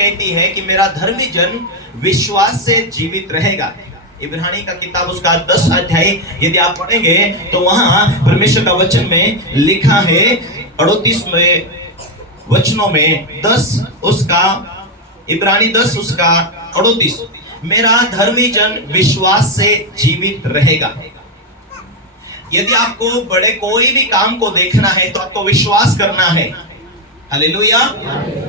कहती है कि मेरा धर्मी जन विश्वास से जीवित रहेगा। इब्रानी का किताब उसका 10 अध्याय यदि आप पढ़ेंगे तो वहां परमेश्वर का वचन में लिखा है 38 में वचनों में 10 उसका इब्रानी 10 उसका 38, मेरा धर्मी जन विश्वास से जीवित रहेगा। यदि आपको बड़े कोई भी काम को देखना है तो आपको विश्वास करना है। Hallelujah,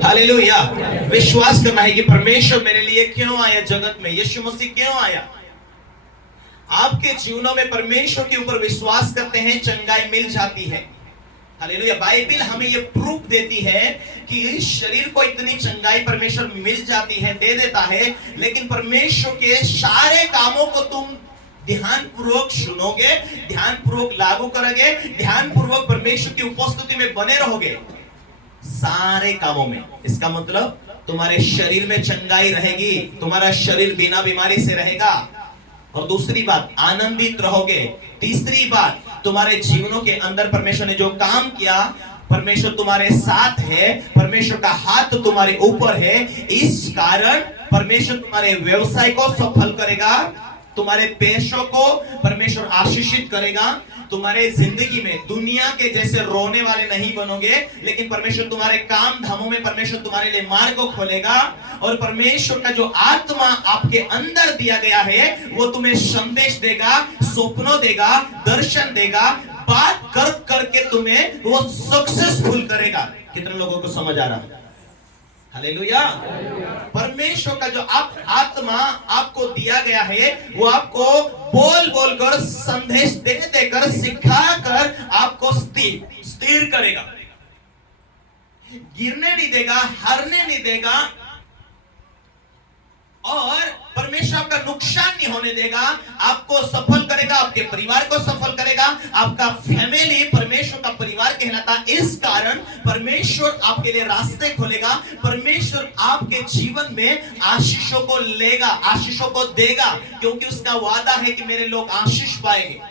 hallelujah. विश्वास करना है कि परमेश्वर मेरे लिए क्यों आया जगत में, यीशु मसीह क्यों आया। आपके जीवनों में परमेश्वर के ऊपर विश्वास करते हैं, चंगाई मिल जाती है। हालेलुया। बाइबल हमें ये प्रूफ देती है कि शरीर को इतनी चंगाई परमेश्वर मिल जाती है, दे देता है, लेकिन परमेश्वर के सारे कामों को तुम ध्यान पूर्वक सुनोगे, ध्यान पूर्वक लागू करोगे, ध्यान पूर्वक परमेश्वर की उपस्थिति में बने रहोगे सारे कामों में। इसका मतलब तुम्हारे शरीर में चंगाई रहेगी, तुम्हारा शरीर बिना बीमारी से रहेगा। और दूसरी बात, आनंदित रहोगे। तीसरी बात, तुम्हारे जीवनों के अंदर परमेश्वर ने जो काम किया, परमेश्वर तुम्हारे साथ है, परमेश्वर का हाथ तुम्हारे ऊपर है। इस कारण परमेश्वर तुम्हारे व्यवसाय को सफल करेगा, तुम्हारे पेशों को परमेश्वर आशीषित करेगा। तुम्हारे जिंदगी में दुनिया के जैसे रोने वाले नहीं बनोगे, लेकिन परमेश्वर तुम्हारे काम धामों में परमेश्वर तुम्हारे लिए मार्ग को खोलेगा। और परमेश्वर का जो आत्मा आपके अंदर दिया गया है वो तुम्हें संदेश देगा, स्वप्नों देगा, दर्शन देगा, बात कर करके तुम्हें वो सक्सेसफुल करेगा। कितने लोगों को समझ आ रहा है? हालेलुया। परमेश्वर का जो आत्मा आपको दिया गया है वो आपको बोल बोल कर, संदेश दे देकर, सिखा कर आपको स्थिर करेगा, गिरने नहीं देगा, हारने नहीं देगा, और परमेश्वर आपका नुकसान नहीं होने देगा। आपको सफल करेगा, आपके परिवार को सफल करेगा। आपका फैमिली परमेश्वर का परिवार कहलाता। इस कारण परमेश्वर आपके लिए रास्ते खोलेगा, परमेश्वर आपके जीवन में आशीषों को लेगा, आशीषों को देगा, क्योंकि उसका वादा है कि मेरे लोग आशीष पाएंगे,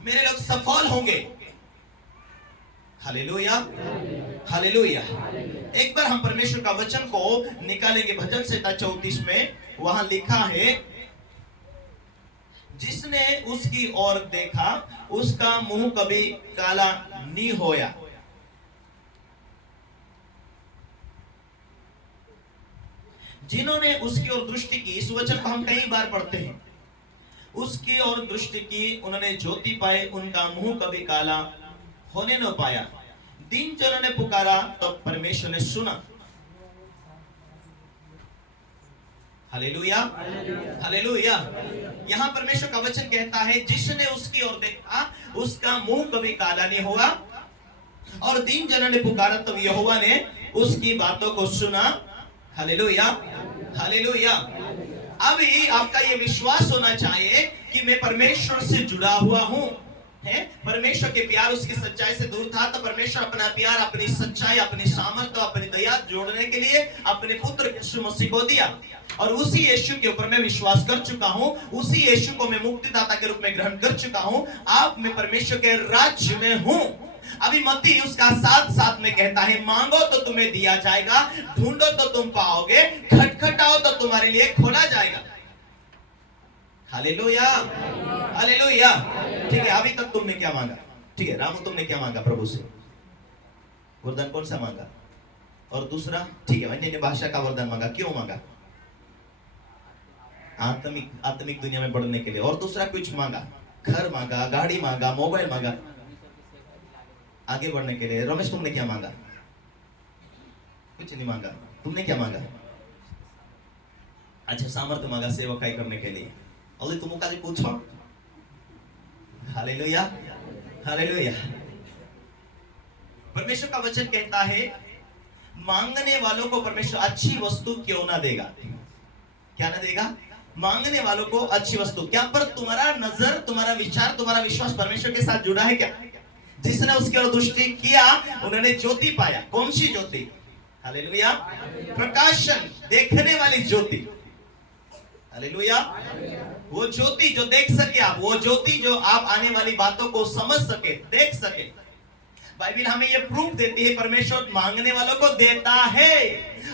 मेरे लोग सफल होंगे। Hallelujah, hallelujah. एक बार हम परमेश्वर का वचन को निकालेंगे भजन संहिता 34 में। वहां लिखा है, जिसने उसकी ओर देखा उसका मुंह कभी काला नहीं होया। जिन्होंने उसकी ओर दृष्टि की, इस वचन को हम कई बार पढ़ते हैं। उसकी ओर दृष्टि की, उन्होंने ज्योति पाए, उनका मुंह कभी काला होने न पाया। दिन जनों ने पुकारा तो परमेश्वर ने सुना। Hallelujah, hallelujah. यहाँ परमेश्वर का वचन कहता है, जिसने उसकी ओर देखा उसका मुंह कभी काला नहीं हुआ, और दिन जनों ने पुकारा तो यहोवा ने उसकी बातों को सुना। Hallelujah, hallelujah. अभी आपका ये विश्वास होना चाहिए कि मैं परमेश्वर से जुड़ा हुआ हूं। है परमेश्वर के प्यार उसकी सच्चाई से दूर था, तो परमेश्वर अपना प्यार, अपनी सच्चाई, अपनी सामर्थ्य, अपनी दया जोड़ने के लिए अपने पुत्र यीशु मसीह को दिया। और उसी यीशु के ऊपर मैं विश्वास कर चुका हूं, उसी यीशु को मैं मुक्तिदाता के रूप में ग्रहण कर चुका हूं। आप मैं परमेश्वर के राज्य में हूं। अभी मत्ती उसका साथ साथ में कहता है, मांगो तो तुम्हें दिया जाएगा, ढूंढो तो तुम पाओगे, खटखटाओ तो तुम्हारे लिए खोला जाएगा। Hallelujah, hallelujah. ठीक है, अभी तक तुमने क्या मांगा? ठीक है रामू, तुमने क्या मांगा प्रभु से? वरदान कौन सा मांगा? और दूसरा, ठीक है, अन्य भाषा का वरदान मांगा। क्यों मांगा? आत्मिक दुनिया में बढ़ने के लिए। और दूसरा कुछ मांगा? घर मांगा, गाड़ी मांगा, मोबाइल मांगा, आगे बढ़ने के लिए। रमेश, तुमने क्या मांगा? कुछ नहीं मांगा। तुमने क्या मांगा? अच्छा, सामर्थ्य मांगा सेवकाई करने के लिए। और तुम का पूछो। Hallelujah, hallelujah. परमेश्वर का वचन कहता है, मांगने वालों को परमेश्वर अच्छी वस्तु क्यों ना देगा? क्या ना देगा? मांगने वालों को अच्छी वस्तु। क्या पर तुम्हारा नजर, तुम्हारा विचार, तुम्हारा विश्वास परमेश्वर के साथ जुड़ा है क्या? जिसने उसकी ओर दृष्टि किया उन्होंने ज्योति पाया। कौन सी ज्योति? हालेलुया, प्रकाशन, देखने वाली ज्योति। हालेलुया, वो ज्योति जो देख सके आप, वो ज्योति जो आप आने वाली बातों को समझ सके, देख सके। बाइबल हमें ये प्रूफ देती है परमेश्वर मांगने वालों को देता है।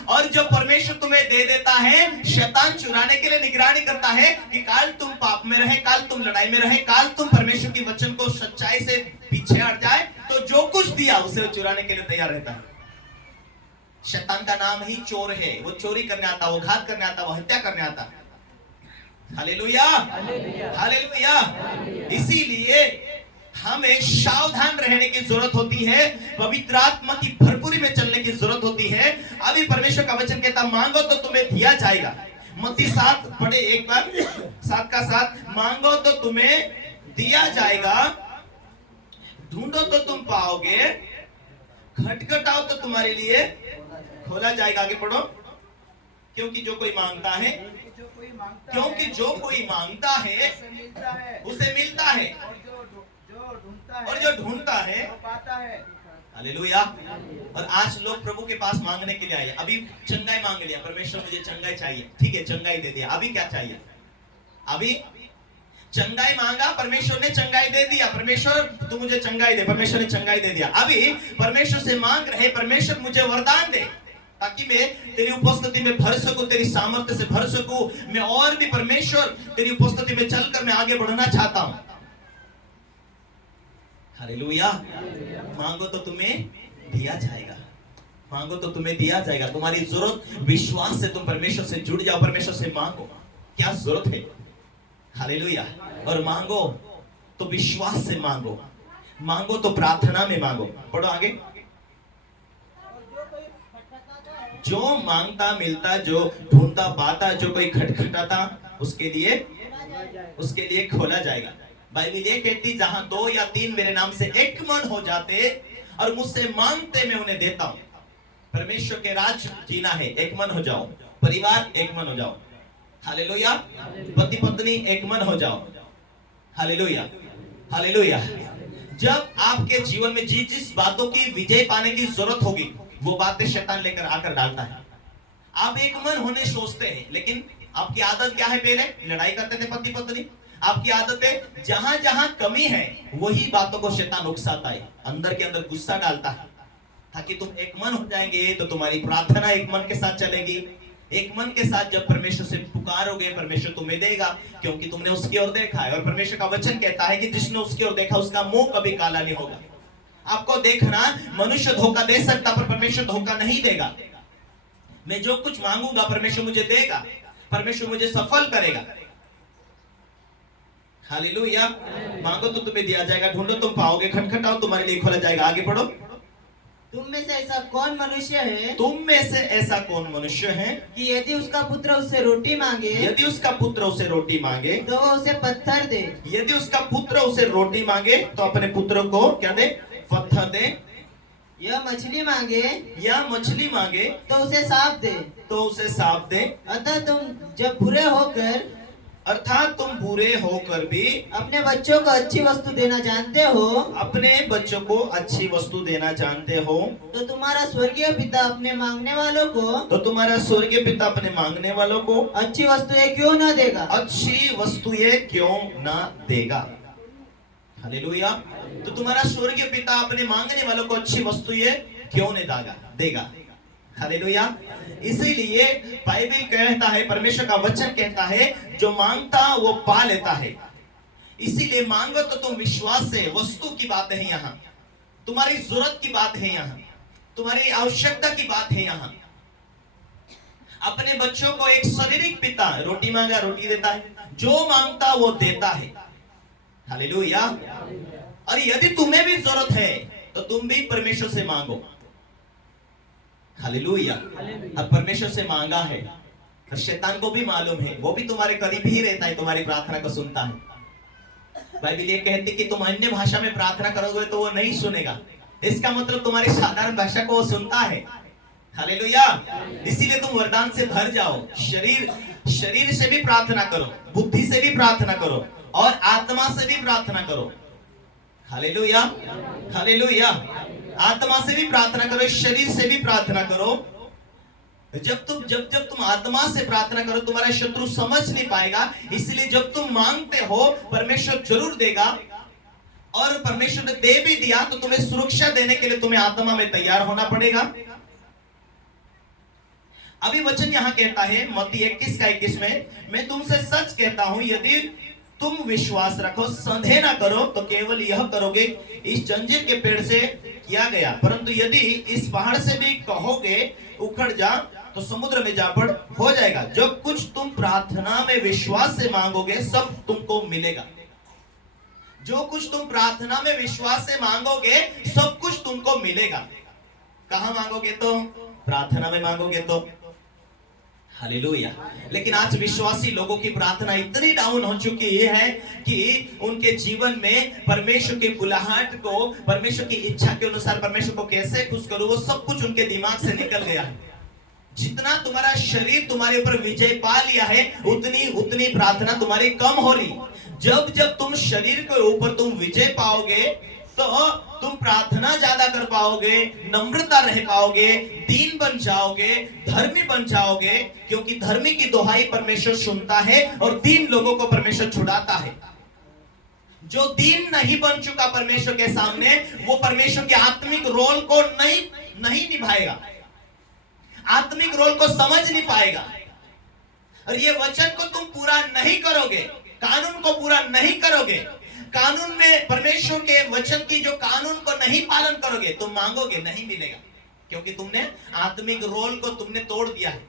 और जो परमेश्वर तुम्हें दे देता है, शैतान चुराने के लिए निगरानी करता है कि काल तुम पाप में रहे, काल तुम लड़ाई में रहे, काल तुम परमेश्वर की वचन को सच्चाई से पीछे हट जाए, तो जो कुछ दिया उसे चुराने के लिए तैयार रहता है। शैतान का नाम ही चोर है। वो चोरी करने आता, वो घात करने आता, वो हत्या करने आता। Hallelujah, hallelujah. इसीलिए हमें सावधान रहने की जरूरत होती है, पवित्र आत्मा की भरपूरी में चलने की जरूरत होती है। अभी परमेश्वर का वचन कहता, मांगो तो तुम्हें दिया जाएगा। मत्ती 7 पढ़े एक बार, 7 का 7। मांगो तो तुम्हें दिया जाएगा, ढूंढो तो तुम पाओगे, खटखटाओ तो तुम्हारे लिए खोला जाएगा। आगे पढ़ो। क्योंकि जो कोई मांगता है, क्योंकि जो कोई मांगता है उसे मिलता है, और जो ढूंढता है वो पाता है। हालेलुया। और आज लोग प्रभु के पास मांगने के लिए आए। अभी चंगाई मांग लिया, परमेश्वर मुझे चंगाई चाहिए, ठीक है चंगाई दे दिया। अभी क्या चाहिए? अभी चंगाई मांगा, परमेश्वर ने चंगाई दे दिया। परमेश्वर तू मुझे चंगाई दे, परमेश्वर ने चंगाई दे दिया। अभी परमेश्वर से मांग रहे, परमेश्वर मुझे वरदान दे, ताकि मैं तेरी उपस्थिति में भर सकूं, तेरी सामर्थ्य से भर सकूं। मैं और भी परमेश्वर तेरी उपस्थिति में चलकर मैं आगे बढ़ना चाहता हूं। हालेलुया। मांगो तो तुम्हें दिया जाएगा, मांगो तो तुम्हें दिया जाएगा। तुम्हारी जरूरत विश्वास से, तुम परमेश्वर से जुड़ जाओ, परमेश्वर से मांगो क्या जरूरत है। हालेलुया। और मांगो तो विश्वास से मांगो, मांगो तो प्रार्थना में मांगो। पढ़ो आगे। जो मांगता मिलता, जो ढूंढता पाता, जो कोई खटखटाता उसके लिए खोला जाएगा। बाइबल ये कहती, जहां 2 या 3 मेरे नाम से एक मन हो जाते और मुझसे मांगते, मैं उन्हें देता हूं। परमेश्वर के राज जीना है, एक मन हो जाओ। परिवार एक मन हो जाओ। हालेलुया। पति पत्नी एक मन हो जाओ। Hallelujah, hallelujah. जब आपके जीवन में जिस बातों की विजय पाने की जरूरत होगी, वो बातें शैतान लेकर आकर डालता है। आप एक मन होने सोचते हैं, लेकिन आपकी आदत क्या है? पहले लड़ाई करते थे पति पत्नी। आपकी आदत है, जहां जहां कमी है वही बातों को शैतान उकसाता है, अंदर के अंदर गुस्सा डालता है, ताकि तुम एक मन हो जाएंगे तो तुम्हारी प्रार्थना एक मन के साथ चलेगी। एक मन के साथ जब परमेश्वर से पुकारोगे, परमेश्वर तुम्हें देगा, क्योंकि तुमने उसकी ओर देखा है। और परमेश्वर का वचन कहता है कि जिसने उसकी ओर देखा उसका मुंह कभी काला नहीं होगा। आपको देखना, मनुष्य धोखा दे सकता पर परमेश्वर धोखा नहीं देगा। मैं जो कुछ मांगूंगा परमेश्वर मुझे देगा, परमेश्वर मुझे सफल करेगा। हालेलुया। मांगो तो तुम्हें दिया जाएगा, ढूंढो तुम पाओगे, खटखटाओ तुम्हारे लिए खोला जाएगा। आगे बढ़ो। तुम में से ऐसा कौन मनुष्य है, तुम में से ऐसा कौन मनुष्य है कि यदि उसका पुत्र उससे रोटी मांगे, यदि उसका पुत्र उसे रोटी मांगे तो वो उसे पत्थर दे। यदि उसका पुत्र उसे रोटी मांगे तो अपने पुत्र को क्या दे? पत्थर दे। यह मछली मांगे, या मछली मांगे तो उसे सांप दे। तो उसे सांप दे। अतः तुम जब बुरे होकर, अर्थात तुम बुरे होकर भी अपने बच्चों को अच्छी वस्तु देना जानते हो, अपने बच्चों को अच्छी वस्तु देना जानते हो, तो तुम्हारा स्वर्गीय पिता अपने मांगने वालों को, तो तुम्हारा स्वर्गीय पिता अपने मांगने वालों को अच्छी वस्तुएं क्यों न देगा? अच्छी वस्तुएं क्यों ना देगा। हालेलुया। तो तुम्हारा स्वर्गीय पिता अपने मांगने वालों को अच्छी वस्तुएं क्यों नहीं देगा। हालेलुया। इसीलिए बाइबल कहता है, परमेश्वर का वचन कहता है, जो मांगता वो पा लेता है। इसीलिए मांगो तो तुम विश्वास से। वस्तु की बात है यहाँ, तुम्हारी जरूरत की बात है यहाँ, तुम्हारी आवश्यकता की बात है यहाँ। अपने बच्चों को एक शारीरिक पिता, रोटी मांगा रोटी देता है, जो मांगता वो देता है। हालेलुया। और यदि तुम्हें भी जरूरत है तो तुम भी परमेश्वर से मांगो। हालेलुया। अब परमेश्वर से मांगा है, और शैतान को भी मालूम है, वो भी तुम्हारे करीब ही रहता है, तुम्हारी प्रार्थना को सुनता है। बाइबल ये कहती कि तुम अन्य भाषा में प्रार्थना करोगे तो वो नहीं सुनेगा। इसका मतलब तुम्हारी साधारण भाषा को वो सुनता है। हालेलुया। इसीलिए तुम वरदान से भर जाओ। शरीर से भी प्रार्थना करो, बुद्धि से भी प्रार्थना करो, और आत्मा से भी प्रार्थना करो। Hallelujah, hallelujah. आत्मा से भी प्रार्थना करो, शरीर से भी प्रार्थना करो। जब तुम आत्मा से प्रार्थना करो, तुम्हारा शत्रु समझ नहीं पाएगा। इसलिए जब तुम मांगते हो परमेश्वर जरूर देगा। और परमेश्वर ने दे भी दिया तो तुम्हें सुरक्षा देने के लिए तुम्हें आत्मा में तैयार होना पड़ेगा। अभी वचन यहां कहता है मत्ती 21:21 में, मैं तुमसे सच कहता हूं यदि तुम विश्वास रखो, संदेह ना करो, तो केवल यह करोगे, इस जंजीर के पेड़ से किया गया, परंतु यदि इस पहाड़ से भी कहोगे उखड़ जा, तो समुद्र में जा पड़, हो जाएगा। जो कुछ तुम प्रार्थना में विश्वास से मांगोगे सब तुमको मिलेगा। जो कुछ तुम प्रार्थना में विश्वास से मांगोगे सब कुछ तुमको मिलेगा। कहां मांगोगे? तो प्रार्थना में मांगोगे तो। हालेलुया। लेकिन आज विश्वासी लोगों की प्रार्थना इतनी डाउन हो चुकी है कि उनके जीवन में परमेश्वर की बुलाहट को, परमेश्वर की इच्छा के अनुसार परमेश्वर को कैसे खुश करूं, वो सब कुछ उनके दिमाग से निकल गया है। जितना तुम्हारा शरीर तुम्हारे ऊपर विजय पा लिया है, उतनी उतनी प्रार्थना तुम्हारी कम हो रही। जब जब तुम शरीर के ऊपर तुम विजय पाओगे तो तुम प्रार्थना ज्यादा कर पाओगे, नम्रता रह पाओगे, दीन बन जाओगे, धर्मी बन जाओगे, क्योंकि धर्मी की दुहाई परमेश्वर सुनता है और दीन लोगों को परमेश्वर छुड़ाता है। जो दीन नहीं बन चुका परमेश्वर के सामने, वो परमेश्वर के आत्मिक रोल को नहीं निभाएगा, आत्मिक रोल को समझ नहीं पाएगा। और ये वचन को तुम पूरा नहीं करोगे, कानून को पूरा नहीं करोगे, कानून में परमेश्वर के वचन की जो कानून को नहीं पालन करोगे, तुम मांगोगे नहीं मिलेगा, क्योंकि तुमने आत्मिक रोल को तुमने तोड़ दिया है।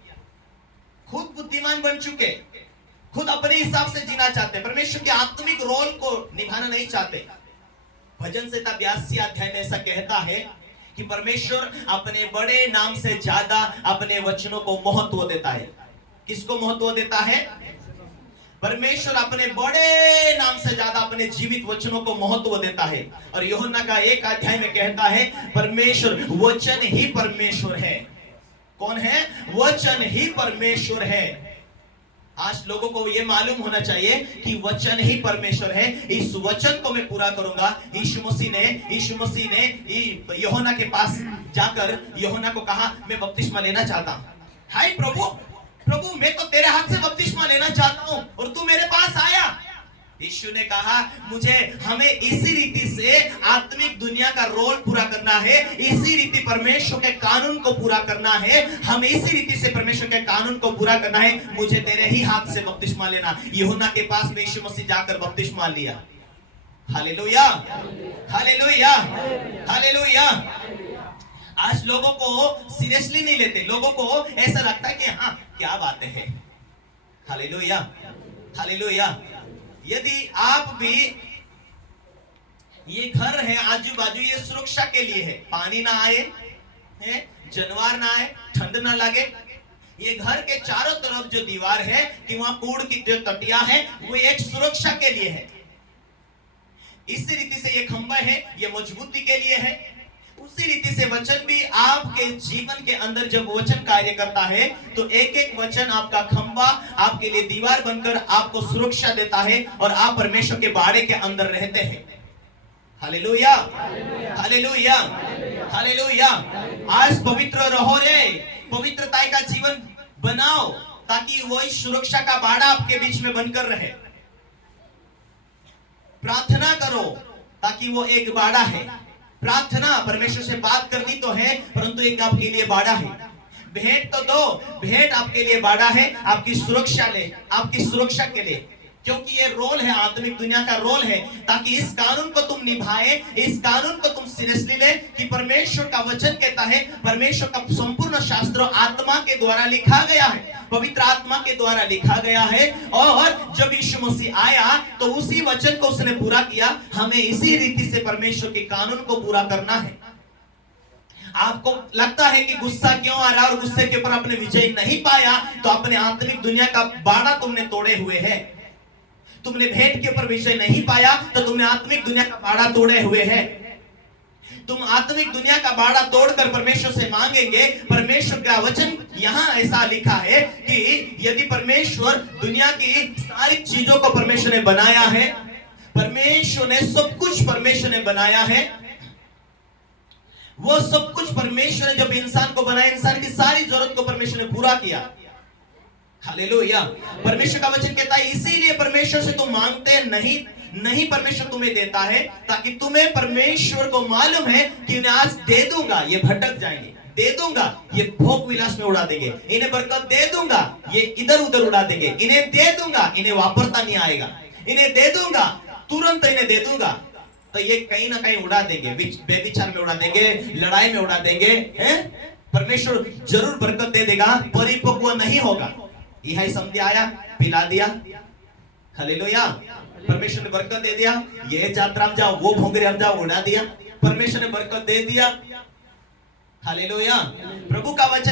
खुद बुद्धिमान बन चुके, खुद अपने हिसाब से जीना चाहते, परमेश्वर के आत्मिक रोल को निभाना नहीं चाहते। भजन संहिता 82 अध्याय में ऐसा कहता है कि परमेश्वर अपने बड़े नाम से ज्यादा अपने वचनों को महत्व देता है। किसको महत्व देता है? परमेश्वर अपने बड़े नाम से ज्यादा अपने जीवित वचनों को महत्व देता है। और यूहन्ना का 1 अध्याय में कहता है परमेश्वर वचन ही परमेश्वर है। कौन है? वचन ही परमेश्वर है। आज लोगों को यह मालूम होना चाहिए कि वचन ही परमेश्वर है। इस वचन को मैं पूरा करूंगा। यीशु मसीह ने यूहन्ना के पास जाकर यूहन्ना को कहा, मैं बपतिस्मा लेना चाहता हूं। हाय प्रभु, मैं तो तेरे हाथ से बपतिस्मा लेना चाहता हूं और तू मेरे पास आया। यीशु ने कहा, हमें इसी रीति से आत्मिक दुनिया का रोल पूरा करना है, इसी रीति परमेश्वर के कानून को पूरा करना है, हमें इसी रीति से परमेश्वर के कानून को पूरा करना है। मुझे तेरे ही हाथ से बपतिस्मा लेना। यूहन्ना के पास में यीशु मसीह जाकर बपतिस्मा लिया। Hallelujah, hallelujah, hallelujah. आज लोगों को सीरियसली नहीं लेते, लोगों को ऐसा लगता है कि हाँ क्या बातें हैं। Hallelujah, hallelujah. यदि आप भी, ये घर है आजू बाजू, ये सुरक्षा के लिए है, पानी ना आए, जानवर ना आए, ठंड ना लगे। ये घर के चारों तरफ जो दीवार है कि वहां कूड़ की जो तटिया है, वो एक सुरक्षा के लिए है। इसी रीति से ये खंबा है, ये मजबूती के लिए है। उसी रीति से वचन भी आपके जीवन के अंदर जब वचन कार्य करता है तो एक एक वचन आपका खंबा, आपके लिए दीवार बनकर आपको सुरक्षा देता है और आप परमेश्वर के बाड़े के अंदर रहते हैं। Hallelujah, hallelujah, hallelujah. आज पवित्र रहो रे, पवित्रता का जीवन बनाओ ताकि वही सुरक्षा का बाड़ा आपके बीच में बनकर रहे। प्रार्थना करो ताकि वो एक बाड़ा है। प्रार्थना परमेश्वर से बात करनी तो है, परंतु एक आपके लिए बाड़ा है। भेंट तो दो, भेंट आपके लिए बाड़ा है, आपकी सुरक्षा के लिए, क्योंकि ये रोल है, आत्मिक दुनिया का रोल है, ताकि इस कानून को तुम निभाए, इस कानून को तुम सीरियसली ले कि परमेश्वर का वचन कहता है, परमेश्वर का संपूर्ण शास्त्र आत्मा के द्वारा लिखा गया है, पवित्र आत्मा के द्वारा लिखा गया है। और जब यीशु मसीह आया तो उसी वचन को उसने पूरा किया। हमें इसी रीति से परमेश्वर के कानून को पूरा करना है। आपको लगता है कि गुस्सा क्यों आ रहा है और गुस्से के ऊपर आपने विजय नहीं पाया, तो अपने आत्मिक दुनिया का बाड़ा तुमने तोड़े हुए है। तुमने भेंट के ऊपर विजय नहीं पाया तो तुमने आत्मिक दुनिया का बाड़ा तोड़े हुए है। तुम आत्मिक दुनिया का बाड़ा तोड़कर परमेश्वर से मांगेंगे। परमेश्वर का वचन यहाँ ऐसा लिखा है कि यदि परमेश्वर दुनिया की सारी चीजों को परमेश्वर ने बनाया है, परमेश्वर ने सब कुछ परमेश्वर ने बनाया है, वो सब कुछ परमेश्वर ने जब इंसान को बनाया, इंसान की सारी जरूरत को परमेश्वर ने पूरा किया। हालेलुया। परमेश्वर का वचन कहता है इसीलिए परमेश्वर से तुम मांगते नहीं परमेश्वर तुम्हें देता है ताकि तुम्हें परमेश्वर को मालूम है कि इन्हें आज दे दूंगा ये भटक जाएंगे, दे दूंगा ये भोग विलास में उड़ा देंगे, इन्हें बरकत दे दूंगा ये इधर उधर उड़ा देंगे, इन्हें दे दूंगा इन्हें वापरता नहीं आएगा, इन्हें दे दूंगा तुरंत इन्हें दे दूंगा तो ये कहीं ना कहीं उड़ा देंगे, बेविचार में उड़ा देंगे, लड़ाई में उड़ा देंगे, हैं? परमेश्वर जरूर बरकत दे देगा, परिपक्व नहीं होगा। यही समझ आया, पिला दिया, हालेलुया। परमेश्वर ने बरकत दे दिया, ये यात्रा में जाओ वो भोंगरे में जाओ उड़ा दिया, परमेश्वर ने बरकत दे दिया, हालेलुया। प्रभु का वचन